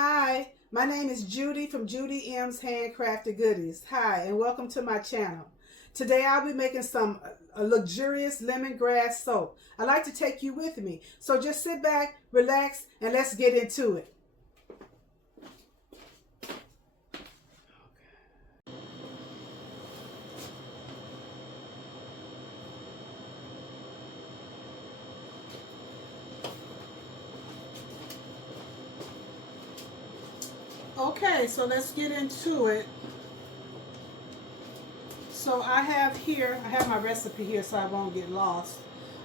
Hi, my name is Judy from Judy M's Handcrafted Goodies. Hi, and welcome to my channel. Today I'll be making some luxurious lemongrass soap. I'd like to take you with me. So just sit back, relax, and let's get into it. Okay, so let's get into it. So I have my recipe here so I won't get lost.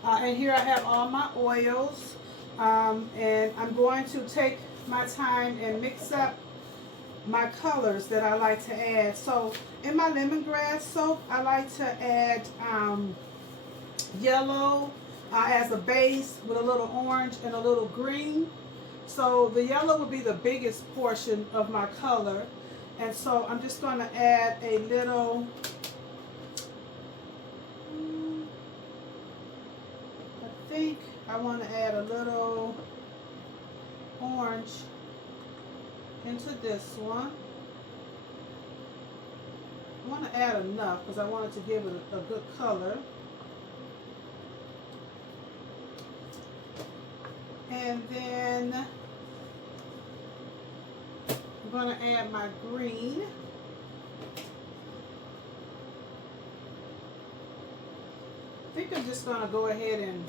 And here I have all my oils. And I'm going to take my time and mix up my colors that I like to add. So in my lemongrass soap, I like to add yellow as a base with a little orange and a little green. So the yellow will be the biggest portion of my color. And so I'm just going to add a little, I think I want to add a little orange into this one. I want to add enough because I want it to give it a good color. And then I'm going to add my green. I think I'm just going to go ahead and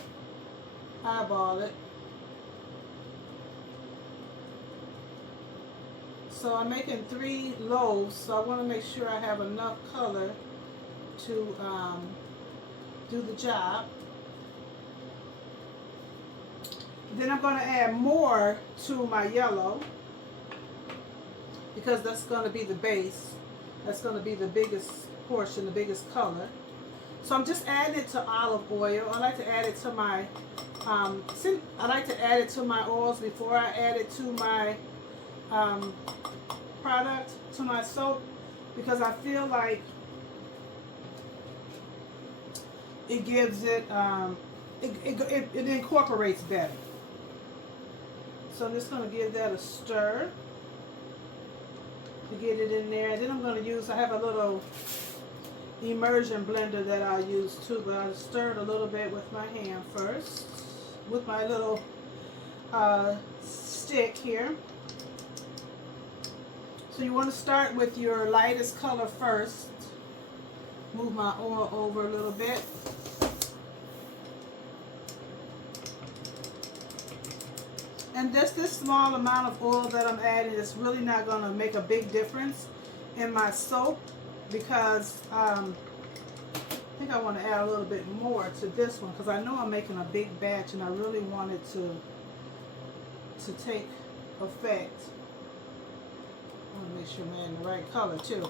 eyeball it. So I'm making 3 loaves, so I want to make sure I have enough color to do the job. Then I'm going to add more to my yellow because that's going to be the base. That's going to be the biggest portion, the biggest color. So I'm just adding it to olive oil. I like to add it to my oils before I add it to my product, to my soap, because I feel like it gives it it incorporates better. So I'm just going to give that a stir to get it in there. Then I'm going to use, I have a little Emersion Blender that I'll use too, but I'll stir it a little bit with my hand first, with my little stick here. So you want to start with your lightest color first. Move my oil over a little bit. And just this small amount of oil that I'm adding is really not going to make a big difference in my soap, because I think I want to add a little bit more to this one because I know I'm making a big batch and I really want it to take effect. I want to make sure I'm adding the right color too.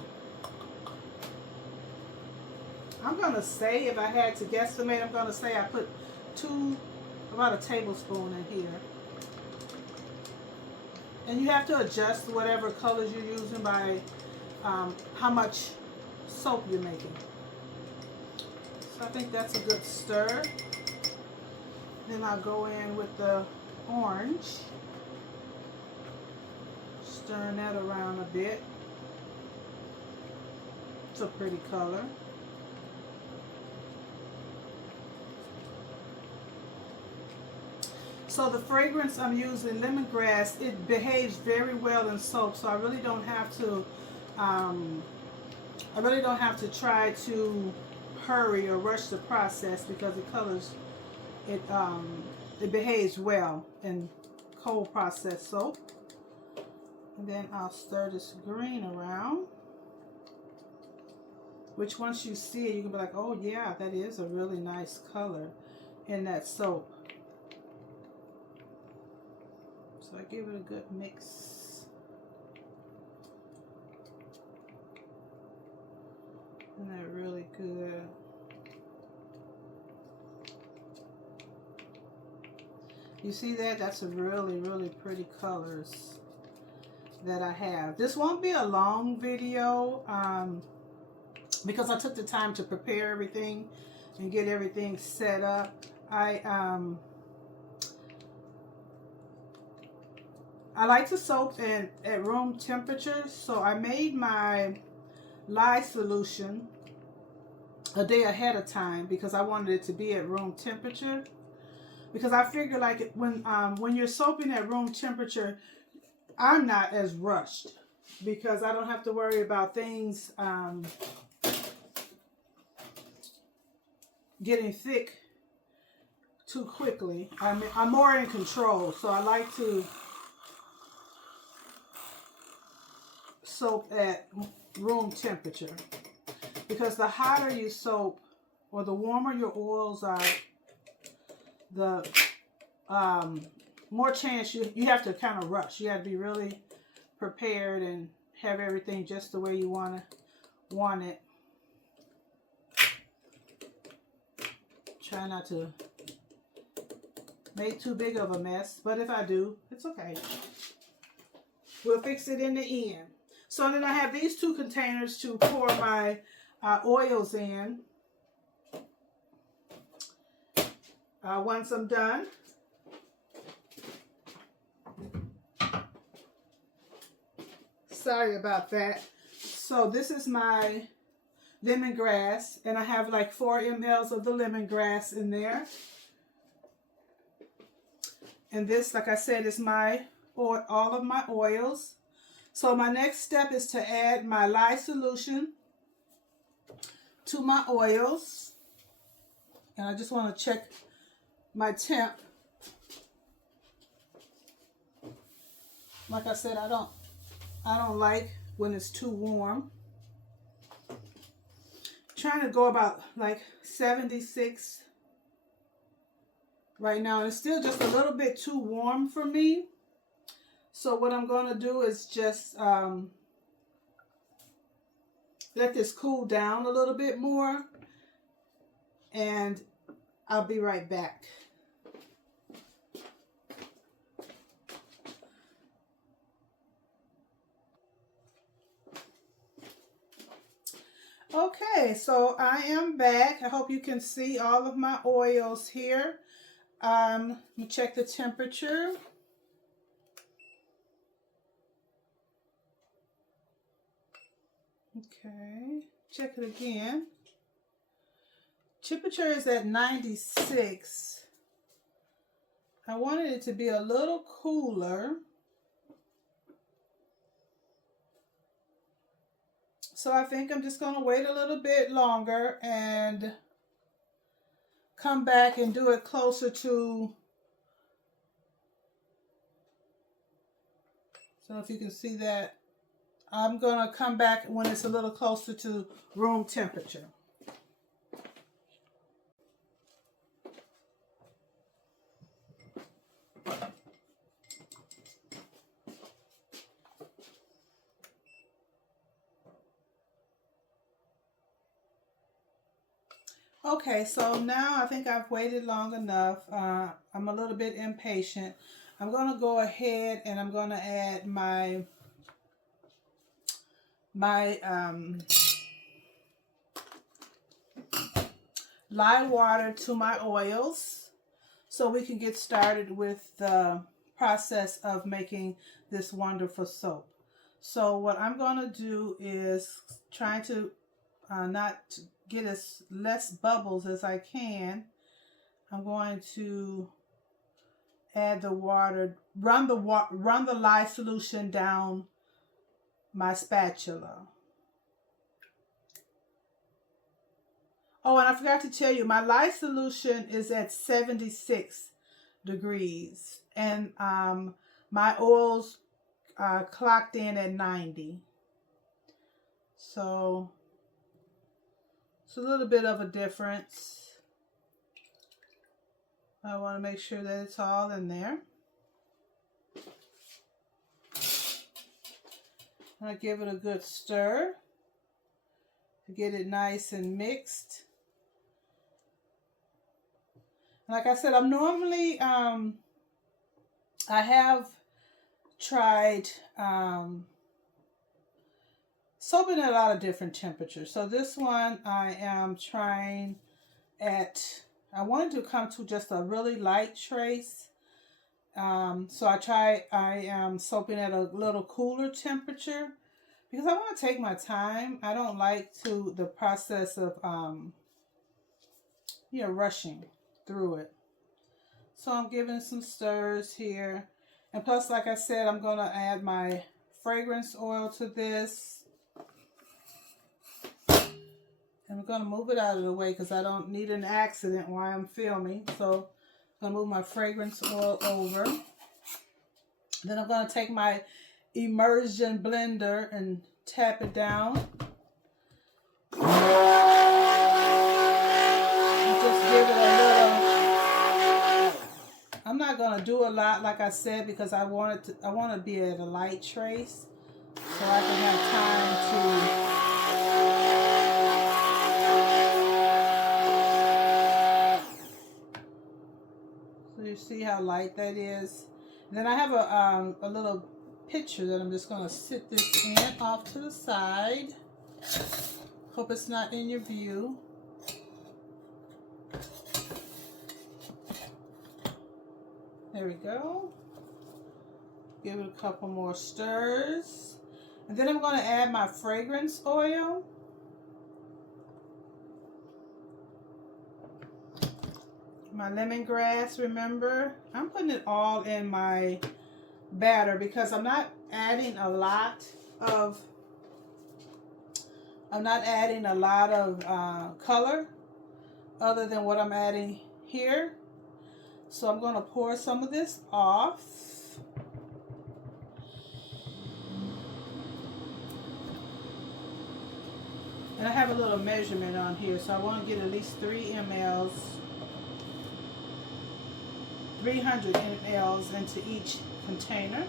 I'm going to say, if I had to guesstimate, I'm going to say I put about a tablespoon in here. And you have to adjust whatever colors you're using by how much soap you're making. So I think that's a good stir. Then I'll go in with the orange. Stirring that around a bit. It's a pretty color. So the fragrance I'm using, lemongrass, it behaves very well in soap. So I really don't have to try to hurry or rush the process because it behaves well in cold processed soap. And then I'll stir this green around, which once you see it, you can be like, oh yeah, that is a really nice color in that soap. So I give it a good mix. And they're really good. You see that? That's a really, really pretty colors that I have. This won't be a long video because I took the time to prepare everything and get everything set I like to soak at room temperature, so I made my lye solution a day ahead of time because I wanted it to be at room temperature. Because I figure like when you're soaping at room temperature, I'm not as rushed because I don't have to worry about things getting thick too quickly. I'm more in control, so I like to soap at room temperature because the hotter you soap or the warmer your oils are, the more chance you have to kind of rush. You have to be really prepared and have everything just the way you want it. Try not to make too big of a mess, but if I do, it's okay. We'll fix it in the end. So then I have these two containers to pour my oils in. Once I'm done, sorry about that. So this is my lemongrass, and I have like 4 ml of the lemongrass in there. And this, like I said, is all of my oils. So my next step is to add my lye solution to my oils. And I just want to check my temp. Like I said, I don't like when it's too warm. Trying to go about like 76 right now. It's still just a little bit too warm for me. So what I'm going to do is just let this cool down a little bit more, and I'll be right back. Okay, so I am back. I hope you can see all of my oils here. Let me check the temperature. Okay, check it again. Temperature is at 96. I wanted it to be a little cooler. So I think I'm just going to wait a little bit longer and come back and do it closer to, so if you can see that, I'm going to come back when it's a little closer to room temperature. Okay, so now I think I've waited long enough. I'm a little bit impatient. I'm going to go ahead and I'm going to add my lye water to my oils so we can get started with the process of making this wonderful soap. So what I'm going to do is try to not get as less bubbles as I can. I'm going to add the water, run the lye solution down my spatula. Oh, and I forgot to tell you, my lye solution is at 76 degrees, and my oils clocked in at 90. So it's a little bit of a difference. I want to make sure that it's all in there. I give it a good stir to get it nice and mixed. Like I said, I'm normally, I have tried soaping at a lot of different temperatures. So this one I am trying at, I wanted to come to just a really light trace. So I am soaping at a little cooler temperature because I want to take my time. I don't like the process of, rushing through it. So I'm giving some stirs here. And plus, like I said, I'm going to add my fragrance oil to this. And I'm going to move it out of the way because I don't need an accident while I'm filming. So I'm going to move my fragrance oil over. Then I'm going to take my Emersion Blender and tap it down. And just give it a little. I'm not going to do a lot, like I said, because I want to be at a light trace so I can have time to. So you see how light that is. And then I have a little picture that I'm just going to sit this in off to the side. Hope it's not in your view. There we go. Give it a couple more stirs. And then I'm going to add my fragrance oil. My lemongrass, remember? I'm putting it all in my batter because I'm not adding a lot of color other than what I'm adding here. So I'm going to pour some of this off. And I have a little measurement on here, so I want to get at least 300 mLs into each container.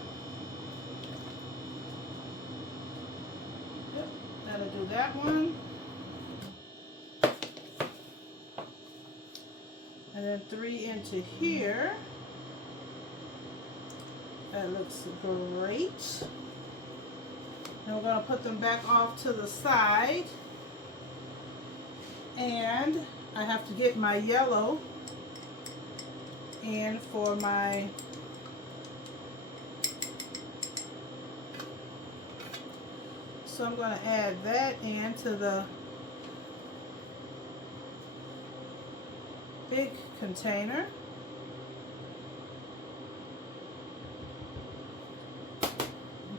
Yep, that'll do that one. And then 3 into here. That looks great. And we're going to put them back off to the side. And I have to get my yellow in for my so I'm going to add that into the big container.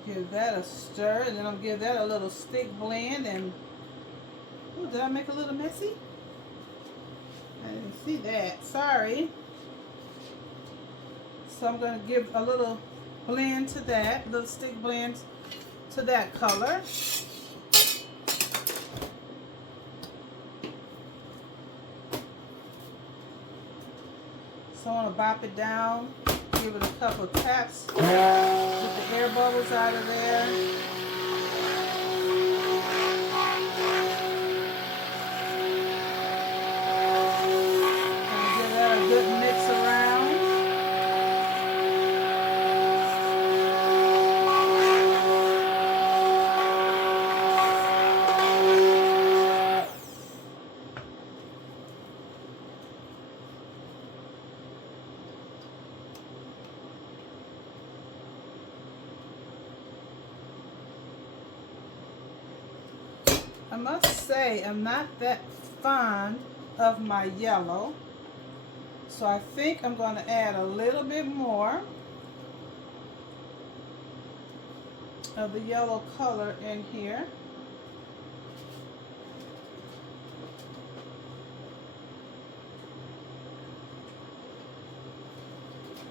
Give that a stir, and then I'll give that a little stick blend. And ooh, did I make a little messy? I didn't see that. Sorry. So I'm going to give a little blend to that, a little stick blend to that color. So I want to bop it down, give it a couple of taps, get the air bubbles out of there. And give that a good mix around. I must say I'm not that fond of my yellow, so I think I'm going to add a little bit more of the yellow color in here.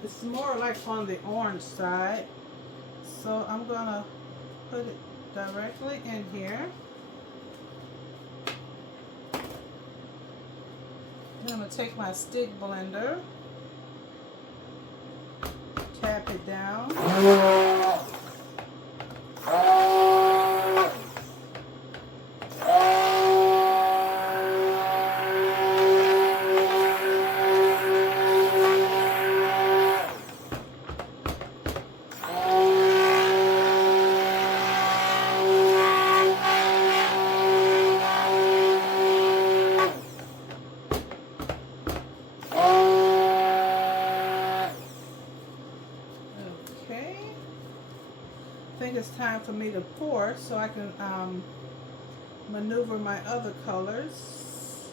It's more like on the orange side, so I'm going to put it directly in here. I'm going to take my stick blender, tap it down. it's time for me to pour so I can maneuver my other colors,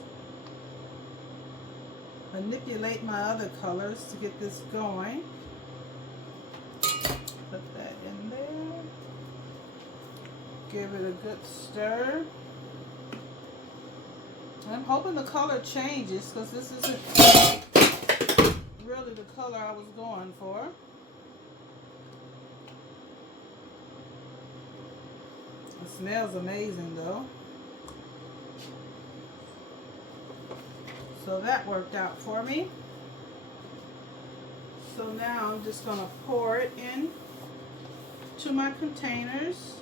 manipulate my other colors to get this going. Put that in there. Give it a good stir. I'm hoping the color changes because this isn't really the color I was going for. It smells amazing though. So that worked out for me. So now I'm just going to pour it in to my containers.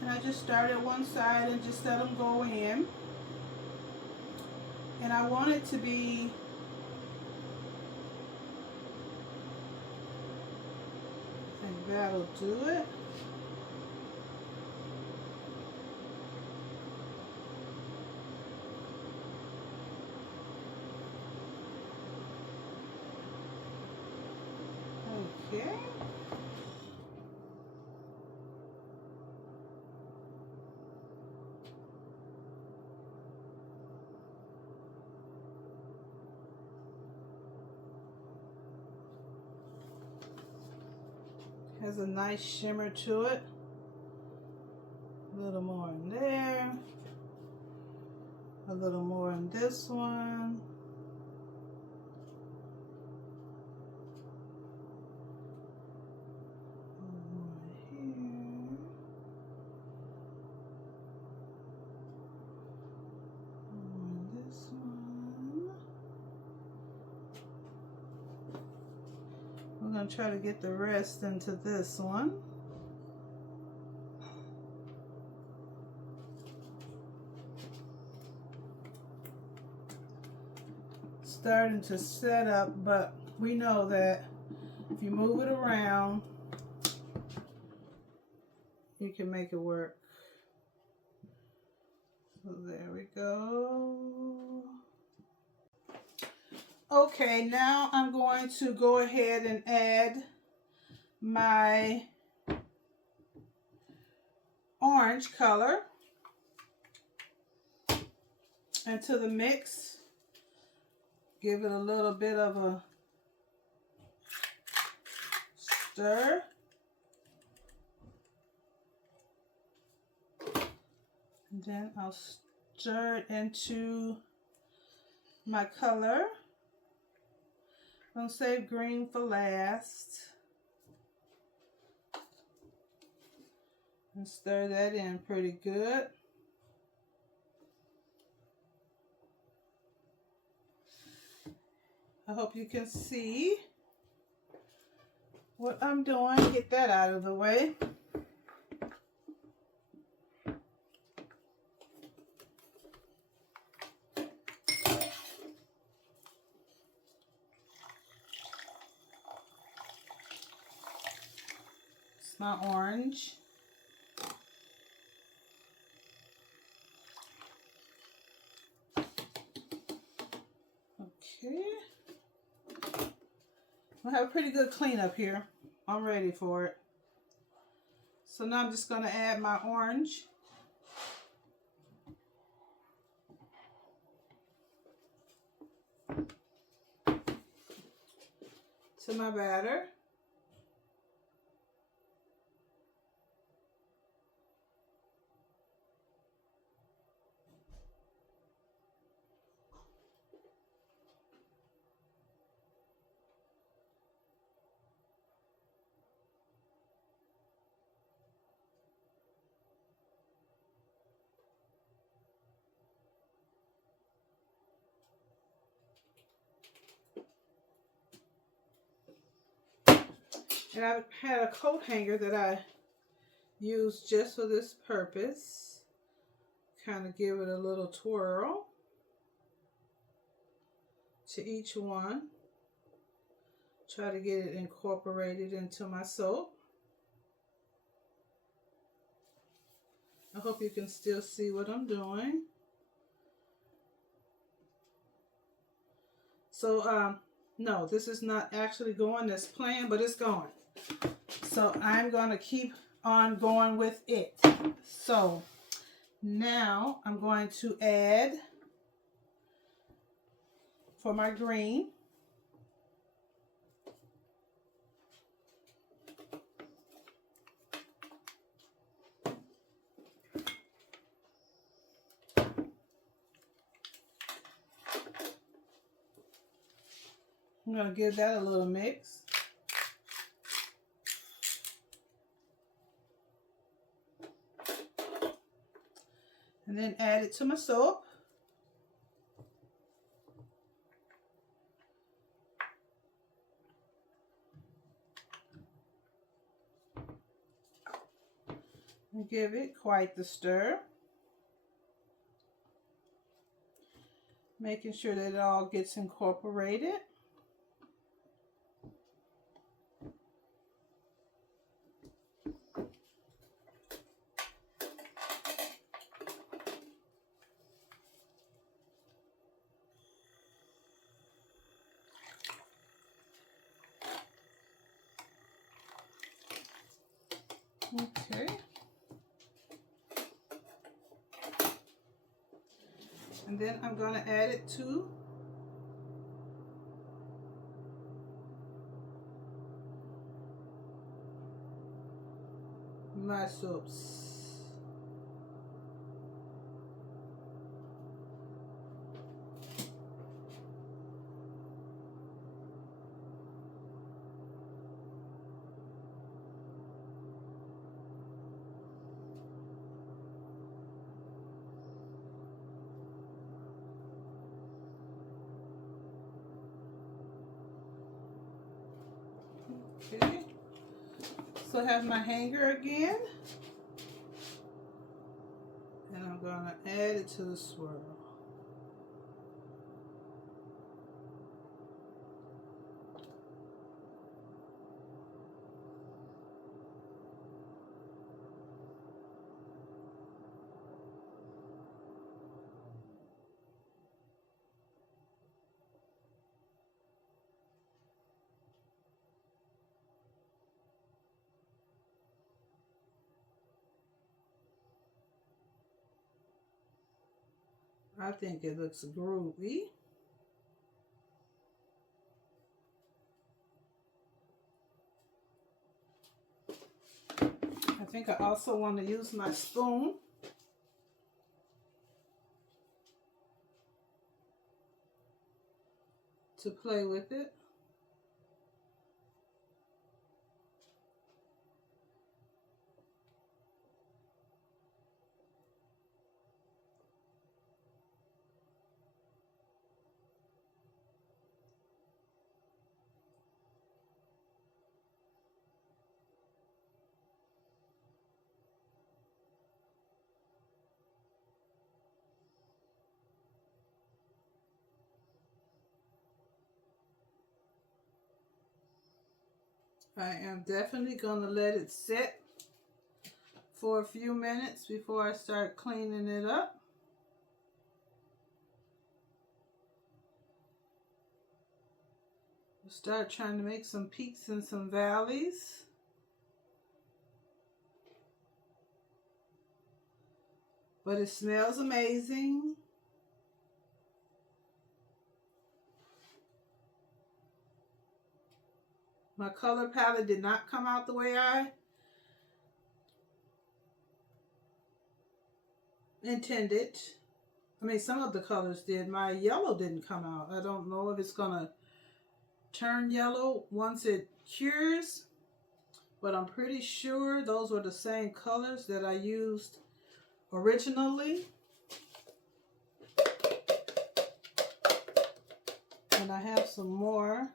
And I just start at one side and just let them go in. And I want it to be I think that'll do it. Okay. Has a nice shimmer to it. A little more in there. A little more in this one. I'm going to try to get the rest into this one. Starting to set up, but we know that if you move it around, you can make it work. So there we go. Okay, now I'm going to go ahead and add my orange color into the mix. Give it a little bit of a stir. And then I'll stir it into my color. I'm gonna save green for last. And stir that in pretty good. I hope you can see what I'm doing. Get that out of the way. It's my orange. Okay. I have a pretty good cleanup here. I'm ready for it. So now I'm just going to add my orange. To my batter. And I had a coat hanger that I used just for this purpose. Kind of give it a little twirl to each one. Try to get it incorporated into my soap. I hope you can still see what I'm doing. So, no, this is not actually going as planned, but it's going. So I'm going to keep on going with it. So now I'm going to add, for my green, I'm going to give that a little mix. And then add it to my soap. And give it quite the stir. Making sure that it all gets incorporated. Okay. And then I'm going to add it to my soaps. Okay. So I have my hanger again. And I'm going to add it to the swirl. I think it looks groovy. I think I also want to use my spoon to play with it. I am definitely going to let it sit for a few minutes before I start cleaning it up. Start trying to make some peaks and some valleys. But it smells amazing. My color palette did not come out the way I intended. I mean, some of the colors did. My yellow didn't come out. I don't know if it's gonna turn yellow once it cures, but I'm pretty sure those were the same colors that I used originally. And I have some more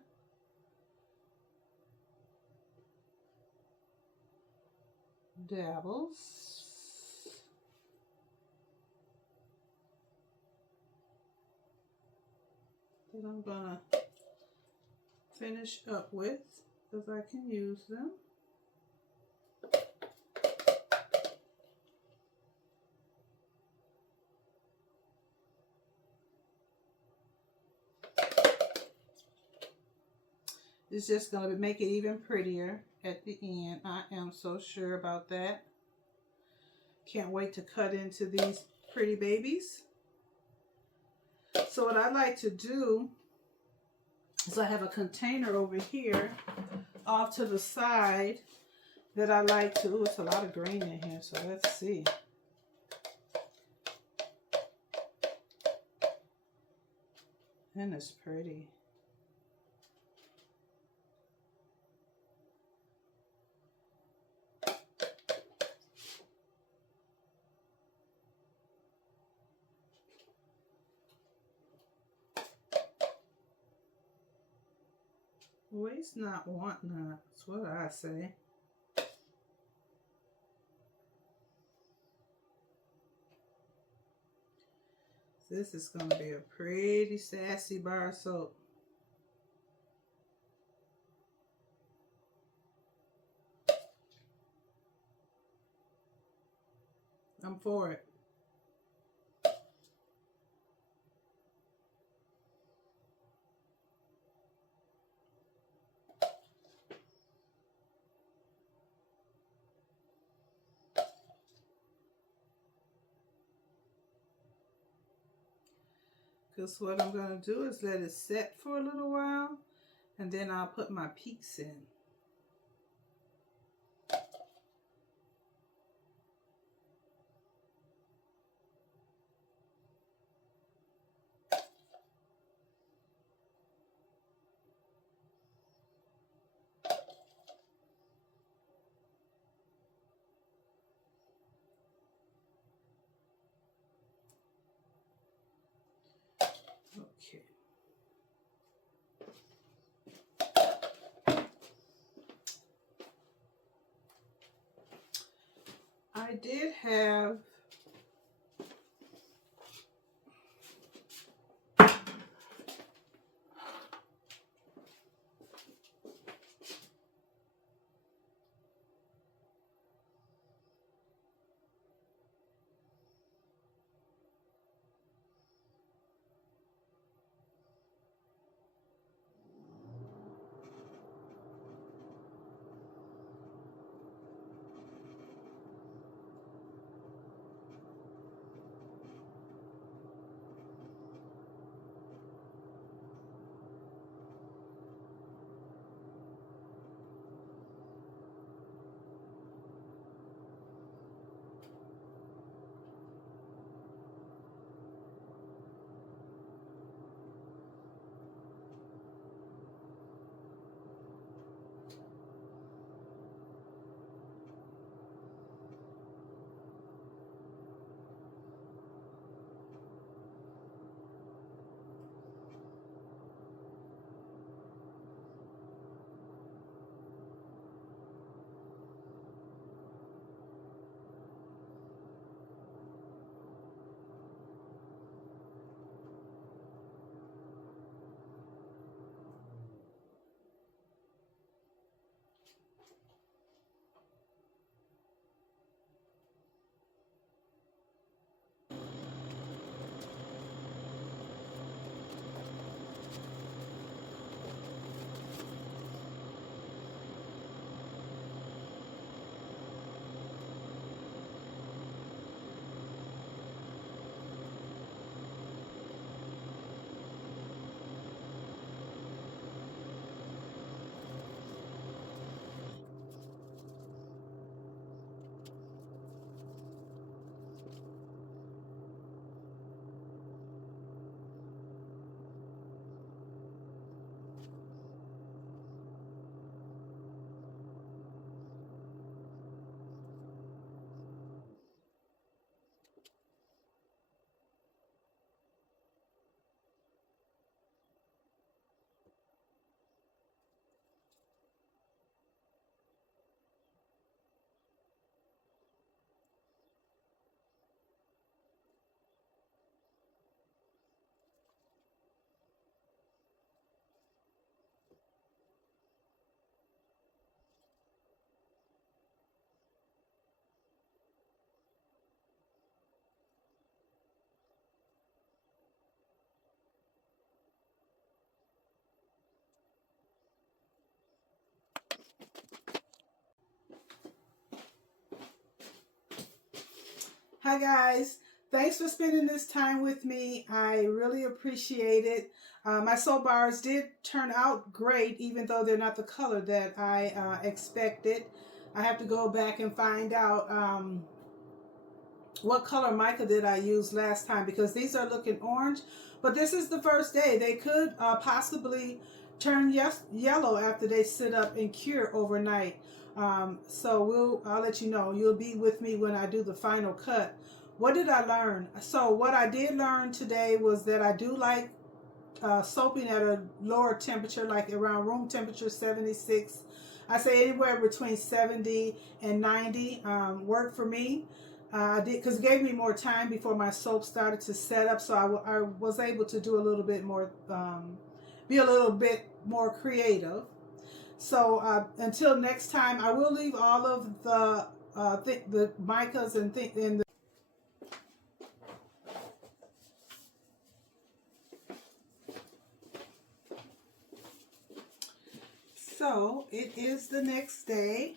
dabbles. That I'm gonna finish up with, because I can use them. It's just going to make it even prettier at the end. I am so sure about that. Can't wait to cut into these pretty babies. So what I like to do is I have a container over here off to the side that I like to, ooh, it's a lot of green in here, so let's see. And it's pretty. Waste not, want not. That's what I say. This is going to be a pretty sassy bar of soap. I'm for it. Because what I'm going to do is let it set for a little while, and then I'll put my peaks in. Okay. I did have Hi guys, thanks for spending this time with me. I really appreciate it. My soap bars did turn out great, even though they're not the color that I expected. I have to go back and find out what color mica did I use last time, because these are looking orange, but this is the first day. They could possibly turn yellow after they sit up and cure overnight. So I'll let you know. You'll be with me when I do the final cut. What did I learn? So what I did learn today was that I do like soaping at a lower temperature, like around room temperature 76. I say anywhere between 70 and 90 worked for me. I did, because it gave me more time before my soap started to set up, so I was able to do a little bit more, be a little bit more creative. So until next time, I will leave all of the micas and in the. So it is the next day.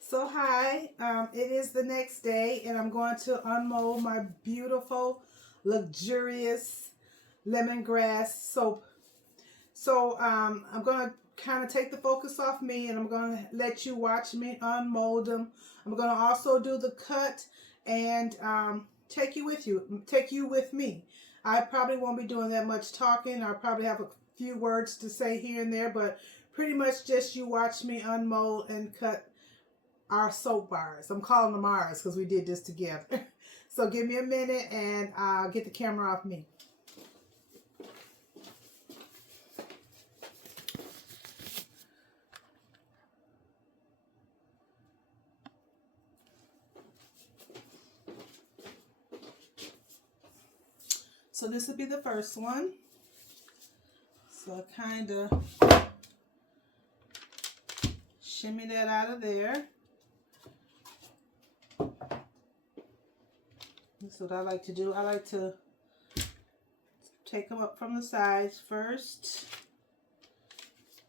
So hi, it is the next day, and I'm going to unmold my beautiful, luxurious lemongrass soap. So I'm going to kind of take the focus off me, and I'm going to let you watch me unmold them. I'm going to also do the cut and take you with me. I probably won't be doing that much talking. I'll probably have a few words to say here and there, but pretty much just you watch me unmold and cut our soap bars. I'm calling them ours because we did this together. So give me a minute and I'll get the camera off me. So this will be the first one. So kind of shimmy that out of there. That's what I like to do. I like to take them up from the sides first,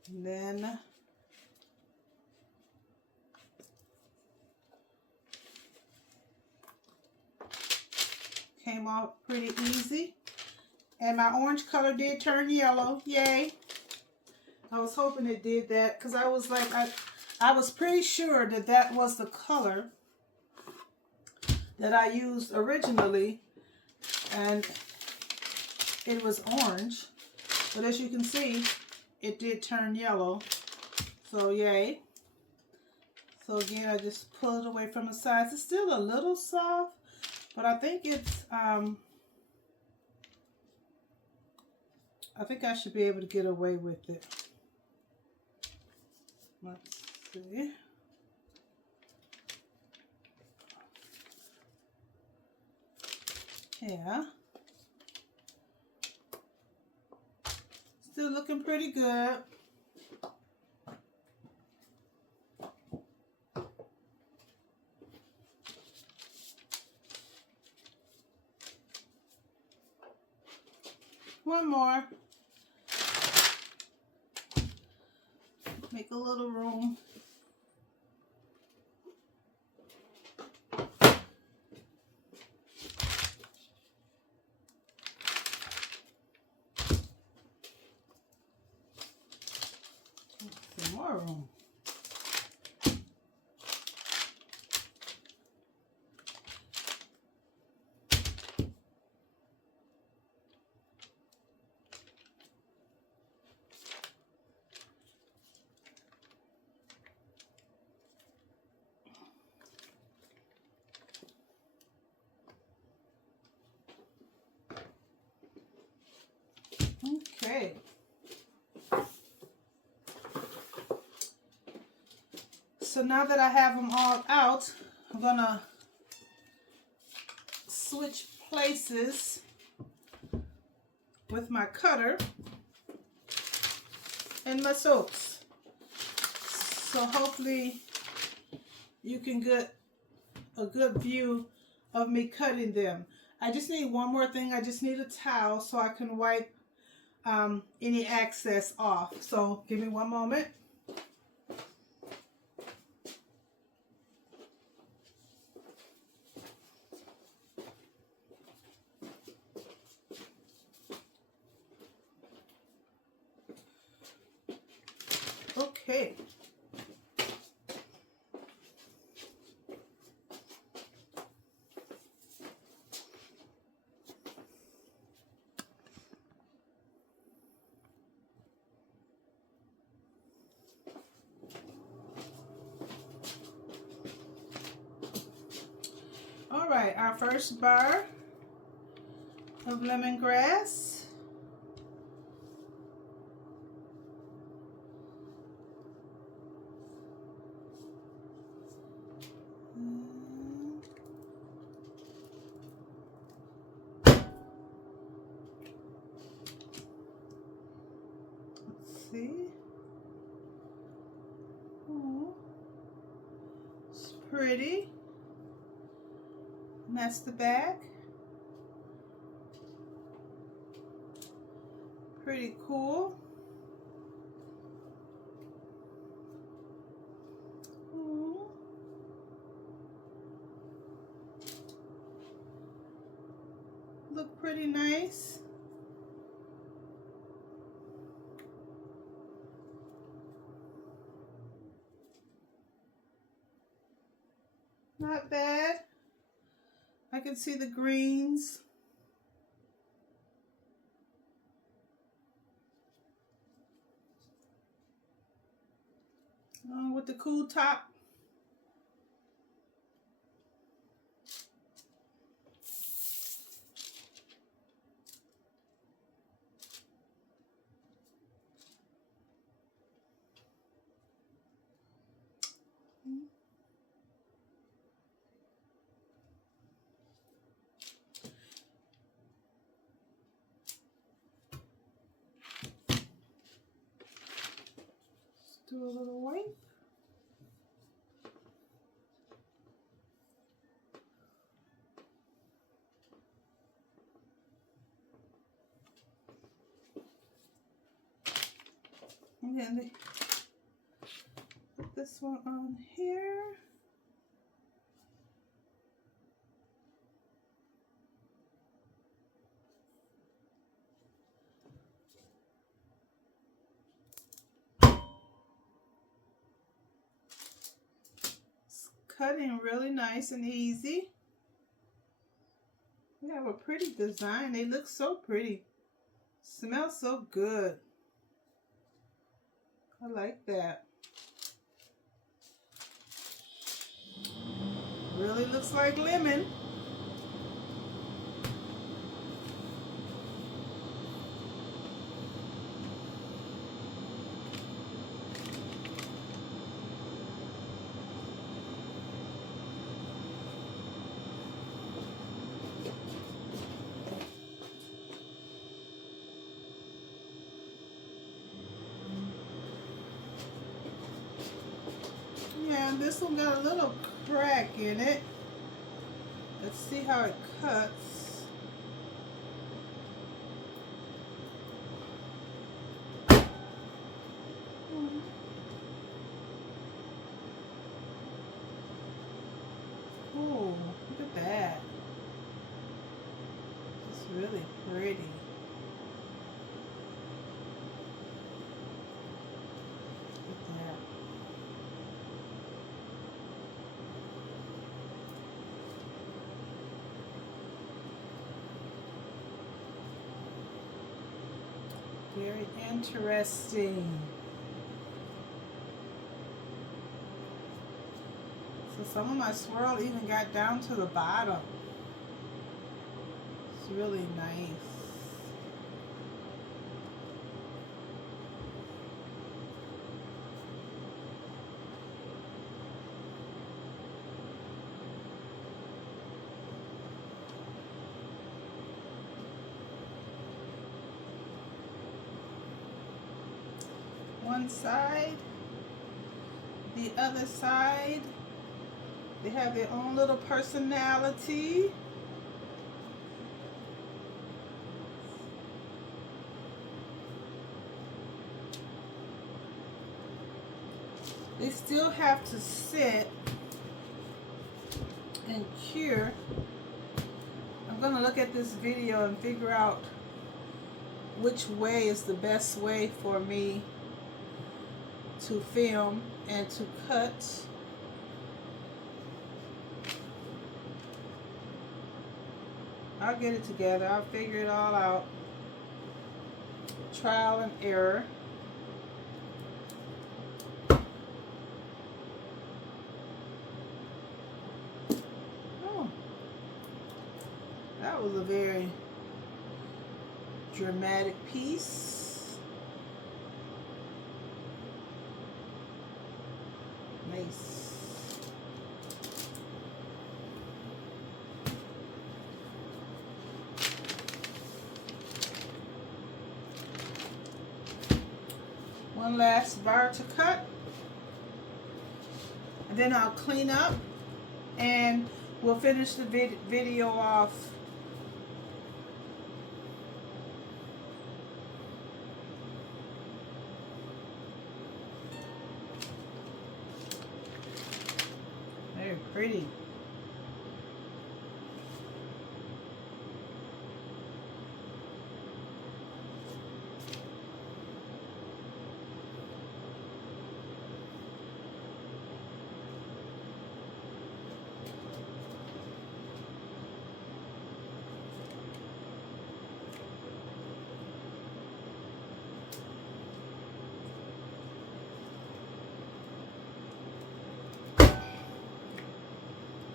and then came out pretty easy. And my orange color did turn yellow. Yay. I was hoping it did that, because I was like, I was pretty sure that that was the color that I used originally, and it was orange. But as you can see, it did turn yellow. So yay. So again, I just pull it away from the sides. It's still a little soft, but I think it's I think I should be able to get away with it. Let's see. Yeah. Still looking pretty good. One more. Make a little room. Some more room. Okay. So now that I have them all out, I'm gonna switch places with my cutter and my soaps. So hopefully you can get a good view of me cutting them. I just need one more thing. I just need a towel so I can wipe any excess off. So give me one moment. Okay. All right, our first bar of lemongrass. Let's see. Oh, it's pretty. And that's the back. Pretty cool. Oh. Look pretty nice. Not bad. I can see the greens. With the cool top. Do a little wipe. And then put this one on here. It's cutting really nice and easy. We have a pretty design. They look so pretty. Smell so good. I like that. Really looks like lemon. Yeah, this one got a little crack in it. Let's see how it cuts. Oh, look at that. It's really pretty. Look at that. Very interesting. So some of my swirl even got down to the bottom. It's really nice. One side, the other side, they have their own little personality. They still have to sit and cure. I'm gonna look at this video and figure out which way is the best way for me to film and to cut. I'll get it together. I'll figure it all out. Trial and error. Oh, that was a very dramatic piece. Nice. One last bar to cut, and then I'll clean up and we'll finish the video off. Very pretty.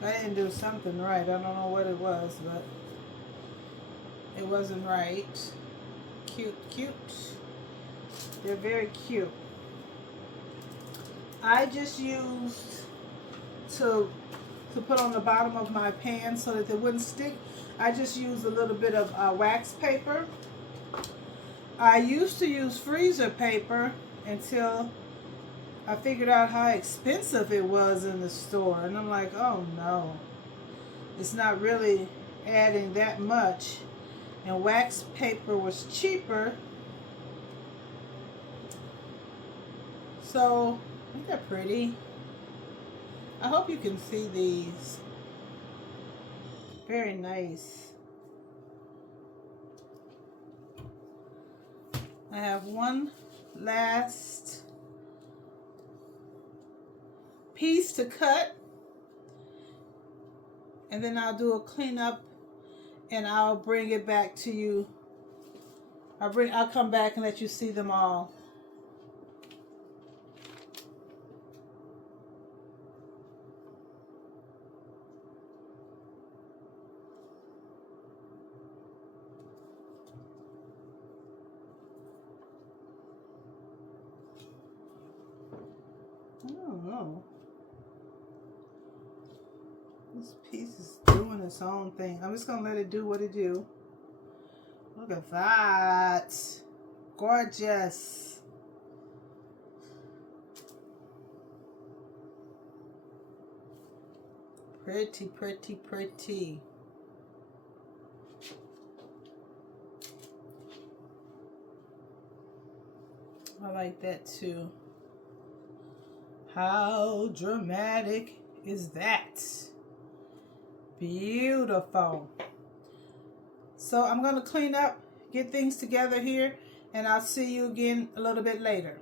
I didn't do something right. I don't know what it was, but it wasn't right. Cute, cute. They're very cute. I just used to put on the bottom of my pan so that they wouldn't stick. I just used a little bit of wax paper. I used to use freezer paper until I figured out how expensive it was in the store, and I'm like, oh no, it's not really adding that much, and wax paper was cheaper. So, ain't that pretty? I hope you can see these. Very nice. I have one last piece to cut, and then I'll do a cleanup and I'll bring it back to you. I'll come back and let you see them all. I don't know. This piece is doing its own thing. I'm just gonna let it do what it do. Look at that. Gorgeous. Pretty, pretty, pretty. I like that too. How dramatic is that? Beautiful. So I'm going to clean up, get things together here, and I'll see you again a little bit later.